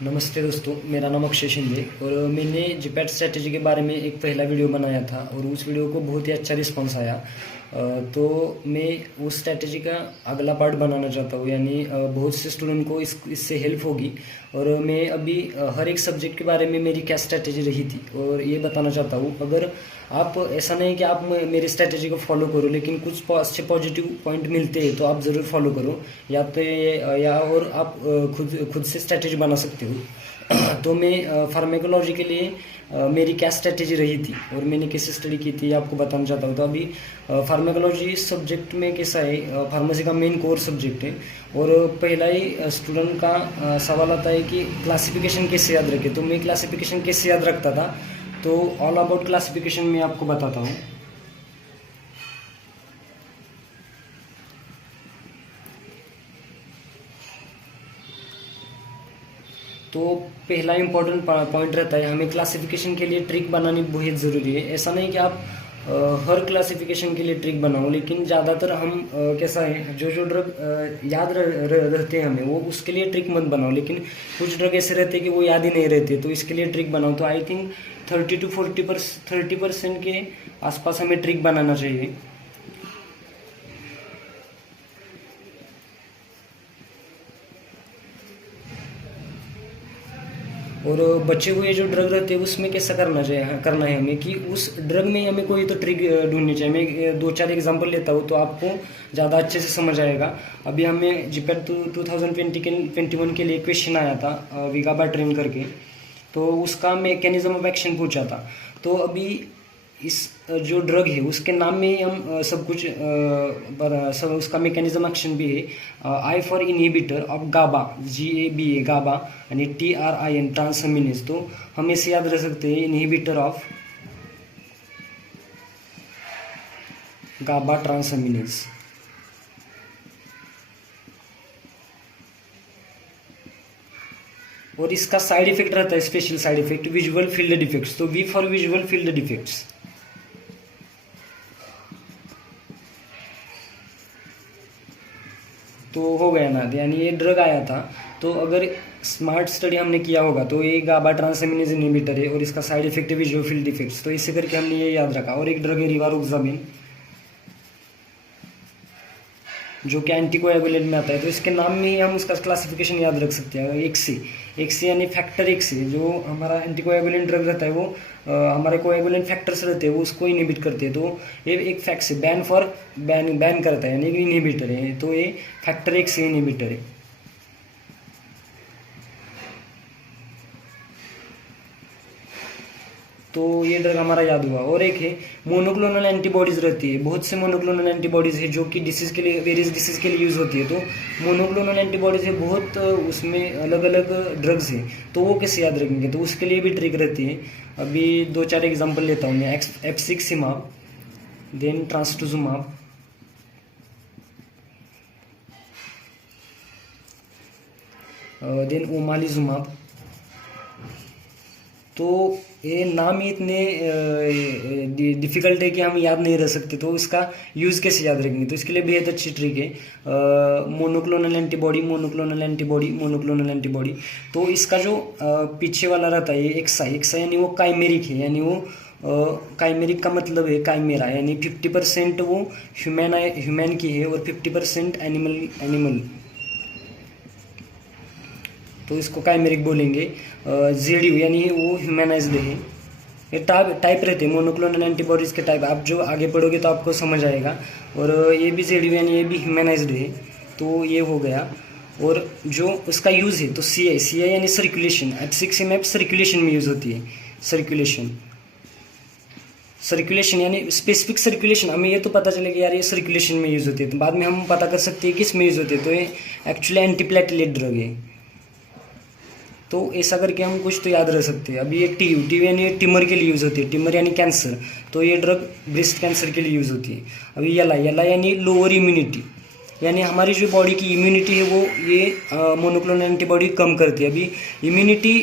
नमस्ते दोस्तों, मेरा नाम अक्षय शिंदे और मैंने जीपैट स्ट्रैटेजी के बारे में एक पहला वीडियो बनाया था और उस वीडियो को बहुत ही अच्छा रिस्पांस आया। तो मैं उस स्ट्रैटेजी का अगला पार्ट बनाना चाहता हूँ, यानी बहुत से स्टूडेंट को इससे हेल्प होगी। और मैं अभी हर एक सब्जेक्ट के बारे में मेरी क्या स्ट्रैटेजी रही थी और ये बताना चाहता हूँ। अगर आप, ऐसा नहीं कि आप मेरी स्ट्रैटेजी को फॉलो करो, लेकिन कुछ अच्छे पॉजिटिव पॉइंट मिलते हैं तो आप ज़रूर फॉलो करो, या तो ये या और आप खुद से स्ट्रैटेजी बना सकते हो। तो मैं फार्मेकोलॉजी के लिए मेरी क्या स्ट्रैटेजी रही थी और मैंने कैसे स्टडी की थी आपको बताना चाहता हूँ। तो अभी फार्मेकोलॉजी सब्जेक्ट में कैसा है, फार्मेसी का मेन कोर सब्जेक्ट है और पहला ही स्टूडेंट का सवाल आता है कि क्लासिफिकेशन कैसे याद रखें। तो मैं क्लासिफिकेशन कैसे याद रखता था, तो ऑल अबाउट क्लासिफिकेशन मैं आपको बताता हूँ। तो पहला इम्पोर्टेंट पॉइंट रहता है, हमें क्लासिफिकेशन के लिए ट्रिक बनानी बहुत ज़रूरी है। ऐसा नहीं कि आप हर क्लासिफिकेशन के लिए ट्रिक बनाओ, लेकिन ज़्यादातर हम कैसा है, जो ड्रग याद रहते हैं हमें, वो उसके लिए ट्रिक मत बनाओ। लेकिन कुछ ड्रग ऐसे रहते हैं कि वो याद ही नहीं रहते, तो इसके लिए ट्रिक बनाओ। तो आई थिंक 30% के आसपास हमें ट्रिक बनाना चाहिए। और बचे हुए जो ड्रग रहते हैं उसमें कैसा करना है हमें कि उस ड्रग में हमें कोई तो ट्रिक ढूंढनी चाहिए। मैं 2-4 एग्जांपल लेता हूँ तो आपको ज़्यादा अच्छे से समझ आएगा। अभी हमें जीपैट 2021 के लिए क्वेश्चन आया था विगाबा ट्रेन करके, तो उसका मैकेनिज्म ऑफ एक्शन पूछा था। तो अभी इस जो ड्रग है उसके नाम में ही हम सब कुछ सब उसका मैकेनिज्म एक्शन भी है। I for inhibitor of GABA, GABA GABA, यानी TRIN ट्रांसअमीनेज। तो हम इसे याद रख सकते हैं, इनहिबिटर ऑफ गाबा ट्रांसअमीनेज। और इसका साइड इफेक्ट रहता है, special side effect, visual field defects. तो V for visual field defects. तो हो गया ना, यानी ये ड्रग आया था। तो अगर स्मार्ट स्टडी हमने किया होगा तो ये गाबा ट्रांसएमिनेज इनहिबिटर है और इसका साइड इफेक्ट है विजुअल फील्ड डिफेक्ट्स। तो इसे करके हमने ये याद रखा। और एक ड्रग है रिवारोक्साबिन, जो कि एंटीकोएगुलेंट में आता है। तो इसके नाम में ही हम उसका क्लासिफिकेशन याद रख सकते हैं। एक से यानी फैक्टर एक से, जो हमारा एंटीकोएगुलेंट ड्रग रहता है वो हमारे कोएगुलेंट फैक्टर्स रहते हैं वो उसको इनहिबिट करते हैं। तो ये एक फैक्ट से बैन करता है, यानी इनहिबिटर है। तो ये फैक्टर एक से इनहिबिटर है। तो ये ड्रग हमारा याद हुआ। और एक है मोनोक्लोनल एंटीबॉडीज रहती है, बहुत से मोनोक्लोनल एंटीबॉडीज है जो कि डिसीज के लिए, वेरियस डिसीज के लिए यूज़ होती है। तो मोनोक्लोनल एंटीबॉडीज है बहुत, उसमें अलग अलग ड्रग्स हैं। तो वो कैसे याद रखेंगे, तो उसके लिए भी ट्रिक रहती है। अभी 2-4 एग्जाम्पल लेता हूँ मैं। एफसिक्सिमाब, देन ट्रांसटुजुमाब, देन ओमालिजुमाब। तो ये नाम ही इतने डिफ़िकल्ट है कि हम याद नहीं रह सकते। तो इसका यूज़ कैसे याद रखेंगे, तो इसके लिए बेहद अच्छी ट्रिक है, monoclonal antibody, monoclonal antibody, monoclonal antibody. तो इसका जो पीछे वाला रहता है एक्सा यानी वो काइमेरिक है, यानी वो काइमेरिक का मतलब है काइमेरा, यानी 50% वो ह्यूमन की है और 50% एनिमल। तो इसको काइमेरिक बोलेंगे। ZU यानी वो ह्यूमनाइज्ड है। ये टाइप रहते हैं मोनोक्लोनल एंटीबॉडीज़ के टाइप, आप जो आगे पढ़ोगे तो आपको समझ आएगा। और ये भी ZU यानी ये भी ह्यूमनाइज्ड है। तो ये हो गया। और जो उसका यूज़ है तो CI यानी सर्कुलेशन। एफसिक्सिमैब सर्कुलेशन में यूज़ होती है। सर्कुलेशन यानी स्पेसिफिक सर्कुलेशन, हमें ये तो पता चलेगा यार ये सर्कुलेशन में यूज़ होती है, तो बाद में हम पता कर सकते हैं किस में यूज़ होती है। तो ये एक्चुअली एंटीप्लेटलेट ड्रग है। तो ऐसा करके हम कुछ तो याद रह सकते हैं। अभी ये TU यानी ट्यूमर के लिए यूज़ होती है, ट्यूमर यानी कैंसर। तो ये ड्रग ब्रेस्ट कैंसर के लिए यूज़ होती है। अभी YALA यानी लोअर इम्यूनिटी, यानी हमारी जो बॉडी की इम्यूनिटी है वो ये मोनोक्लोनल एंटीबॉडी कम करती है। अभी इम्यूनिटी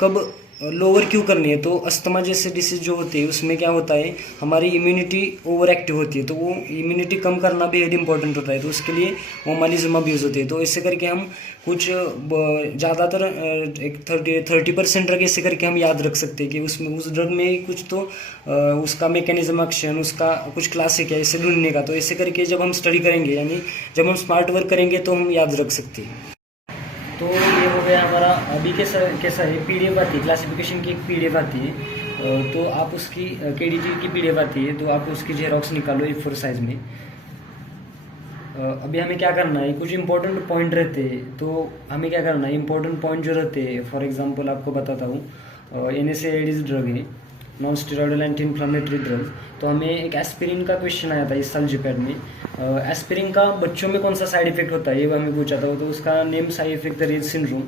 कब लोअर क्यों करनी है। तो अस्थमा जैसे डिसीज जो होते हैं उसमें क्या होता है, हमारी इम्यूनिटी ओवर एक्टिव होती है, तो वो इम्यूनिटी कम करना बेहद इंपॉर्टेंट होता है। तो उसके लिए ओमालिजुमाब यूज़ होती है। तो ऐसे करके हम कुछ ज़्यादातर एक 30% ड्रग ऐसे करके हम याद रख सकते हैं कि उसमें उस ड्रग में कुछ तो उसका मैकेनिज्म एक्शन, उसका कुछ क्लासिक है ऐसे ढूंढने का। तो ऐसे करके जब हम स्टडी करेंगे, यानी जब हम स्मार्ट वर्क करेंगे तो हम याद रख सकते हैं। तो ये हो गया हमारा। अभी कैसा कैसा है, पीडीएफ आती है, क्लासिफिकेशन की एक पीडीएफ आती है। तो आप उसकी केडीजी की पीडीएफ आती है, तो आप उसकी जेरोक्स निकालो A4 साइज़ में। अभी हमें क्या करना है, कुछ इंपॉर्टेंट पॉइंट रहते हैं, तो हमें क्या करना है, इंपॉर्टेंट पॉइंट जो रहते हैं, फॉर एग्जांपल आपको बताता हूँ, NSAIDs ड्रग है, non steroidal anti inflammatory drug. तो हमें एक एस्पिरिन का क्वेश्चन आया था इस साल जीपैट में। एस्पिरिन का बच्चों में कौन सा साइड इफेक्ट होता है ये हमें पूछा था। तो उसका name side effect rage syndrome.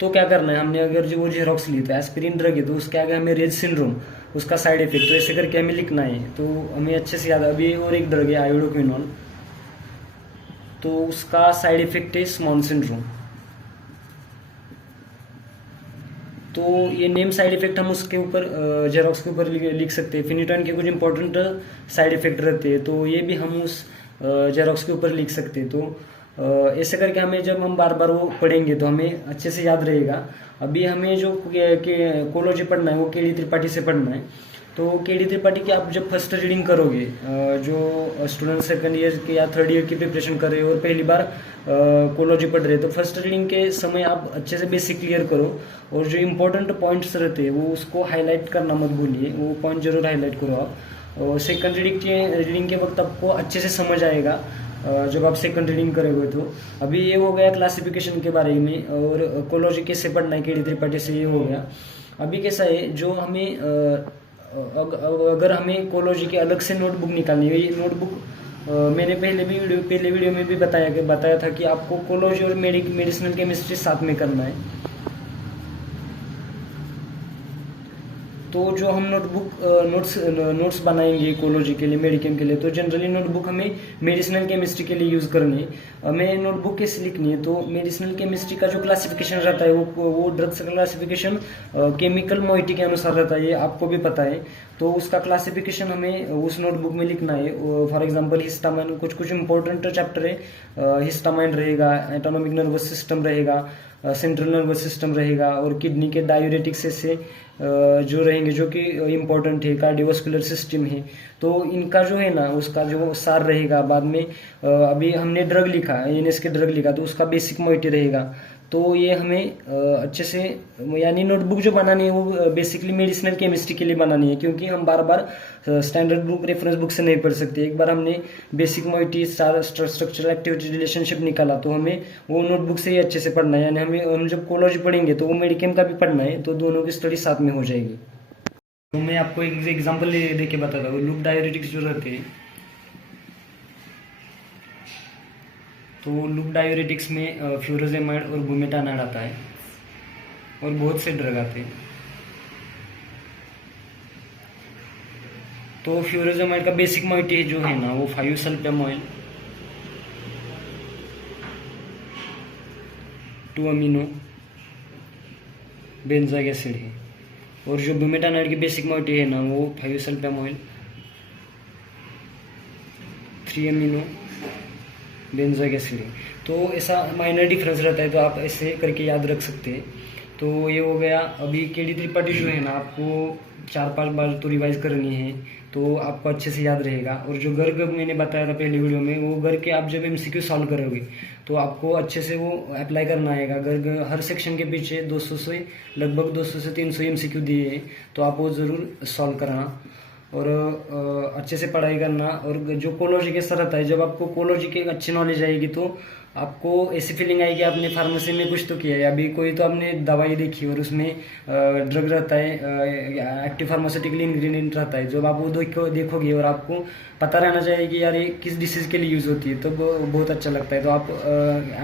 तो क्या करना है, हमने अगर जो वो जेरोक्स ली तो एस्पिरिन ड्रग है, तो उसके आगे हमें रेज सिंड्रोम, उसका साइड इफेक्ट, तो ऐसे करके हमें लिखना है। तो हमें अच्छे से याद। अभी और एक ड्रग है आयोडोक्विनोन, तो उसका साइड इफेक्ट है स्मॉल सिंड्रोम। तो ये नेम साइड इफेक्ट हम उसके ऊपर जेरोक्स के ऊपर लिख सकते हैं। फिनिटोन के कुछ इंपॉर्टेंट साइड इफेक्ट रहते हैं, तो ये भी हम उस जेरोक्स के ऊपर लिख सकते हैं। तो ऐसे करके हमें जब हम बार बार वो पढ़ेंगे तो हमें अच्छे से याद रहेगा। अभी हमें जो कोलोजी पढ़ना है वो केडी त्रिपाठी से पढ़ना है। तो केडी त्रिपाठी की आप जब फर्स्ट रीडिंग करोगे, जो स्टूडेंट सेकंड ईयर के या थर्ड ईयर की प्रिपरेशन कर रहे हो और पहली बार कोलॉजी पढ़ रहे हो, तो फर्स्ट रीडिंग के समय आप अच्छे से बेसिक क्लियर करो, और जो इंपॉर्टेंट पॉइंट्स रहते हैं वो उसको हाईलाइट करना मत भूलिए, वो पॉइंट जरूर हाईलाइट करो आप। और सेकंड रीडिंग के वक्त आपको अच्छे से समझ आएगा जब आप सेकंड रीडिंग करोगे। तो अभी ये हो गया क्लासिफिकेशन के बारे में, और कोलॉजी कैसे पढ़ना है केडी त्रिपाठी से, ये हो गया। अभी कैसा है, जो हमें अगर हमें कोलॉजी की अलग से नोटबुक निकालनी है, ये नोटबुक मैंने पहले वीडियो में भी बताया था कि आपको कोलॉजी और मेडिसिनल केमिस्ट्री साथ में करना है। तो जो हम नोट्स बनाएंगे कोलॉजी के लिए, मेडिकेम के लिए, तो जनरली नोटबुक हमें मेडिसिनल केमिस्ट्री के लिए यूज़ करनी है। हमें नोटबुक कैसे लिखनी है, तो मेडिसिनल केमिस्ट्री का जो क्लासिफिकेशन रहता है वो ड्रग्स का क्लासिफिकेशन केमिकल मोइटी के अनुसार रहता है, ये आपको भी पता है। तो उसका क्लासिफिकेशन हमें उस नोटबुक में लिखना है। फॉर एग्जांपल हिस्टामाइन, कुछ इंपॉर्टेंट चैप्टर है, हिस्टामाइन रहेगा, एटोनॉमिक नर्वस सिस्टम रहेगा, सेंट्रल नर्वस सिस्टम रहेगा, और किडनी के डायूरेटिक्स से जो रहेंगे जो कि इम्पोर्टेंट है, कार्डियोवास्कुलर सिस्टम है। तो इनका जो है ना, उसका जो सार रहेगा बाद में। अभी हमने ड्रग लिखा, एनएस के ड्रग लिखा, तो उसका बेसिक मोइटी रहेगा। तो ये हमें अच्छे से, यानी नोटबुक जो बनानी है वो बेसिकली मेडिसिनल केमिस्ट्री के लिए बनानी है, क्योंकि हम बार बार स्टैंडर्ड बुक, रेफरेंस बुक से नहीं पढ़ सकते। एक बार हमने basic moiety, structural activity relationship निकाला, तो हमें वो नोटबुक से ही अच्छे से पढ़ना है। यानी हम जब कोलॉजी पढ़ेंगे तो वो मेडिकेम का भी पढ़ना है, तो दोनों की स्टडी साथ में हो जाएगी। तो मैं आपको एक एग्जाम्पल दे के बताता हूँ। लूप डायूरेटिक्स जो रहते हैं, तो लूप डायूरेटिक्स में फ्यूरोजेमाइड और बुमेटानाइड आता है, और बहुत से ड्रग आते हैं। तो फ्यूरोजेमाइड का बेसिक मोइटी जो है ना, वो 5-सल्फामोइल 2-अमीनो बेंजोइक एसिड है। और जो बुमेटानाइड की बेसिक मोइटी है ना, वो 5-सल्फामोइल 3-अमीनो बेंजोइक एसिड है। तो ऐसा माइनर डिफरेंस रहता है, तो आप ऐसे करके याद रख सकते हैं। तो ये हो गया। अभी केडी त्रिपाठी जो है ना, आपको 4-5 बार तो रिवाइज करनी है, तो आपको अच्छे से याद रहेगा। और जो गर्ग मैंने बताया था पहले वीडियो में, वो गर्ग के आप जब MCQ सॉल्व करोगे तो आपको अच्छे से वो अप्लाई करना आएगा। गर्ग हर सेक्शन के पीछे 200 से लगभग 200 से 300 MCQ दिए हैं, तो आप वो ज़रूर सॉल्व करना और अच्छे से पढ़ाई करना। और जो कोलॉजी के सर रहता है, जब आपको कोलॉजी की अच्छी नॉलेज आएगी तो आपको ऐसी फीलिंग आएगी आपने फार्मेसी में कुछ तो किया है। अभी कोई तो आपने दवाई देखी और उसमें ड्रग रहता है, एक्टिव फार्मास्यूटिकल इंग्रेडिएंट रहता है, जब आप वो देखोगे और आपको पता रहना चाहिए कि यार ये किस डिसीज़ के लिए यूज़ होती है, तो बहुत अच्छा लगता है। तो आप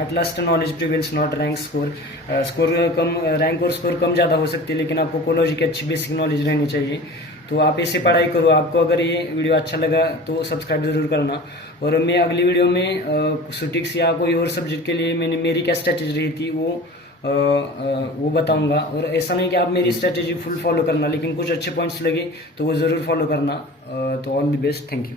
at last knowledge prevails not rank score, rank और स्कोर कम ज़्यादा हो सकती है, लेकिन आपको कोलॉजी की अच्छी बेसिक नॉलेज रहनी चाहिए। तो आप ऐसे पढ़ाई करो। आपको अगर ये वीडियो अच्छा लगा तो सब्सक्राइब ज़रूर करना। और मैं अगली वीडियो में सुटिक्स या कोई और सब्जेक्ट के लिए मेरी क्या स्ट्रेटेजी रही थी वो बताऊंगा। और ऐसा नहीं कि आप मेरी स्ट्रेटेजी फुल फॉलो करना, लेकिन कुछ अच्छे पॉइंट्स लगे तो वो ज़रूर फॉलो करना। तो all the best, thank you.